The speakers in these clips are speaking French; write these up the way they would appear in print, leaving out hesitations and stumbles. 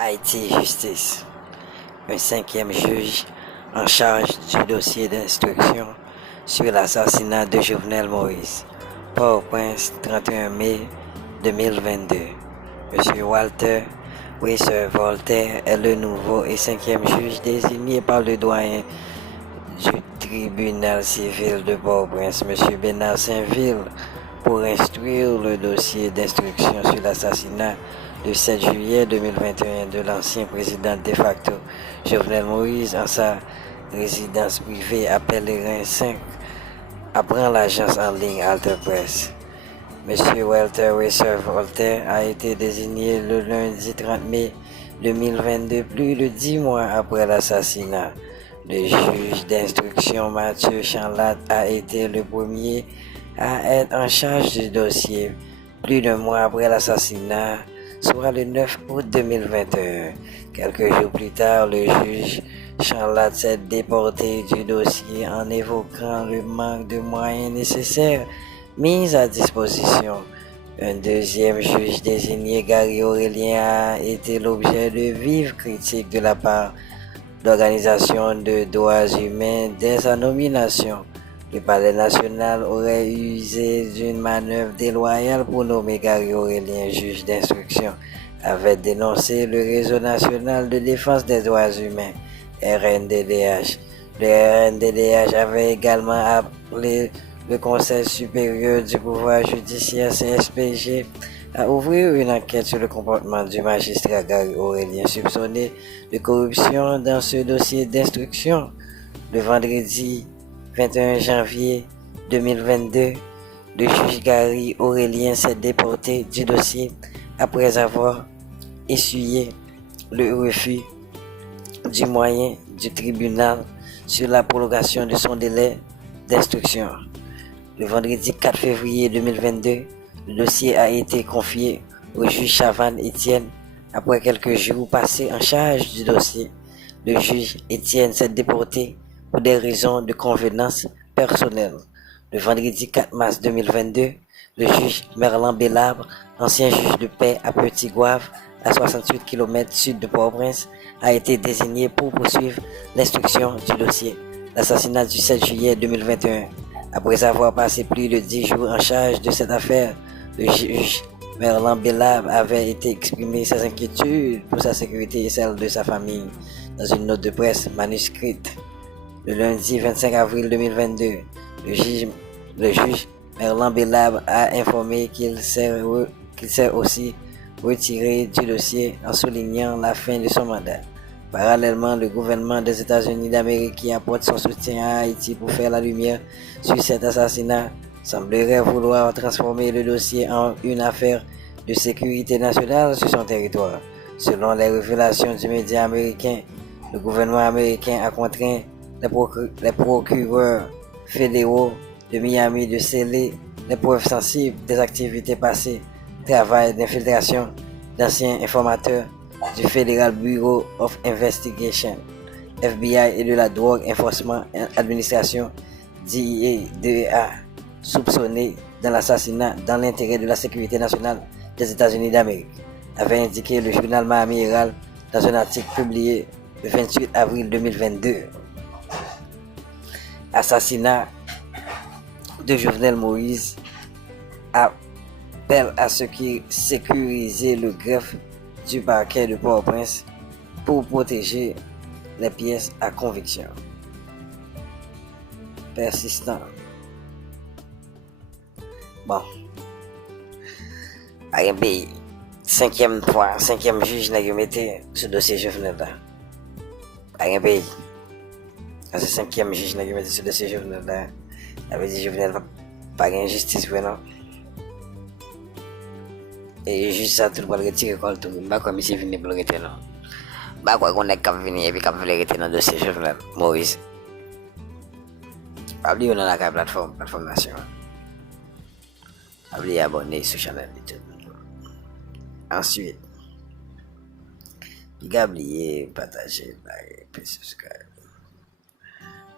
Haïti Justice. Un cinquième juge en charge du dossier d'instruction sur l'assassinat de Jovenel Moïse. Port-au-Prince, 31 mai 2022. Monsieur Walter Weiser Voltaire est le nouveau et cinquième juge désigné par le doyen du tribunal civil de Port-au-Prince, Monsieur Bernard Saint-Ville, pour instruire le dossier d'instruction sur l'assassinat le 7 juillet 2021 de l'ancien président de facto Jovenel Moïse en sa résidence privée à Pèlerin 5, apprend l'agence en ligne Alter Press. Monsieur Walter Weiser Voltaire a été désigné le lundi 30 mai 2022, plus de 10 mois après l'assassinat. Le juge d'instruction Mathieu Chanlat a été le premier à être en charge du dossier plus d'un mois après l'assassinat, soit le 9 août 2021. Quelques jours plus tard, le juge Chanlat s'est déporté du dossier en évoquant le manque de moyens nécessaires mis à disposition. Un deuxième juge désigné, Gary Aurélien, a été l'objet de vives critiques de la part d'organisations de droits humains dès sa nomination. Le palais national aurait usé d'une manœuvre déloyale pour nommer Gary Aurélien juge d'instruction, avait dénoncé le Réseau national de défense des droits humains, RNDDH. Le RNDDH avait également appelé le Conseil supérieur du pouvoir judiciaire, CSPJ, à ouvrir une enquête sur le comportement du magistrat Gary Aurélien soupçonné de corruption dans ce dossier d'instruction. Le vendredi 21 janvier 2022, le juge Gary Aurélien s'est déporté du dossier après avoir essuyé le refus du moyen du tribunal sur la prolongation de son délai d'instruction. Le vendredi 4 février 2022, le dossier a été confié au juge Chavannes Étienne après quelques jours passés en charge du dossier. Le juge Étienne s'est déporté pour des raisons de convenance personnelle. Le vendredi 4 mars 2022, le juge Merlan Bélabre, ancien juge de paix à Petit-Goâve, à 68 km sud de Port-au-Prince, a été désigné pour poursuivre l'instruction du dossier. L'assassinat du 7 juillet 2021. Après avoir passé plus de 10 jours en charge de cette affaire, le juge Merlan Bélabre avait été exprimé ses inquiétudes pour sa sécurité et celle de sa famille dans une note de presse manuscrite. Le lundi 25 avril 2022, le juge Merlan Bélabre a informé qu'il s'est aussi retiré du dossier en soulignant la fin de son mandat. Parallèlement, le gouvernement des États-Unis d'Amérique, qui apporte son soutien à Haïti pour faire la lumière sur cet assassinat, semblerait vouloir transformer le dossier en une affaire de sécurité nationale sur son territoire. Selon les révélations du média américain, le gouvernement américain a contraint les procureurs fédéraux de Miami de sceller les preuves sensibles des activités passées, travail d'infiltration d'anciens informateurs du Federal Bureau of Investigation, FBI, et de la Drug Enforcement Administration, DEA, soupçonnés dans l'assassinat dans l'intérêt de la sécurité nationale des États-Unis d'Amérique, avait indiqué le journal Miami Herald dans un article publié le 28 avril 2022. Assassinat de Jovenel Moïse appelle à ce qui sécuriser le greffe du parquet de Port-au-Prince pour protéger les pièces à conviction. Persistant. Bon. À un pays, cinquième juge n'a mis ce dossier Jovenel là. À un pays. Ce cinquième juge n'a mis ce dossier Jovenel là. Avait dit Jovenel va pas gagner justice vraiment. Et juste ça, tout le monde retire l'école, tout le monde, comme ici, venu pour le retirer, non. Bah, quoi, qu'on est cap venu et puis cap le retirer dans le dossier Jovenel Moïse. Oubliez, on a la plateforme Nation. Oubliez, abonner sur la chaîne YouTube. Ensuite, oubliez, partager, like, puis subscribe.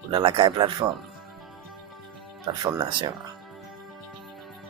On a la plateforme Nation.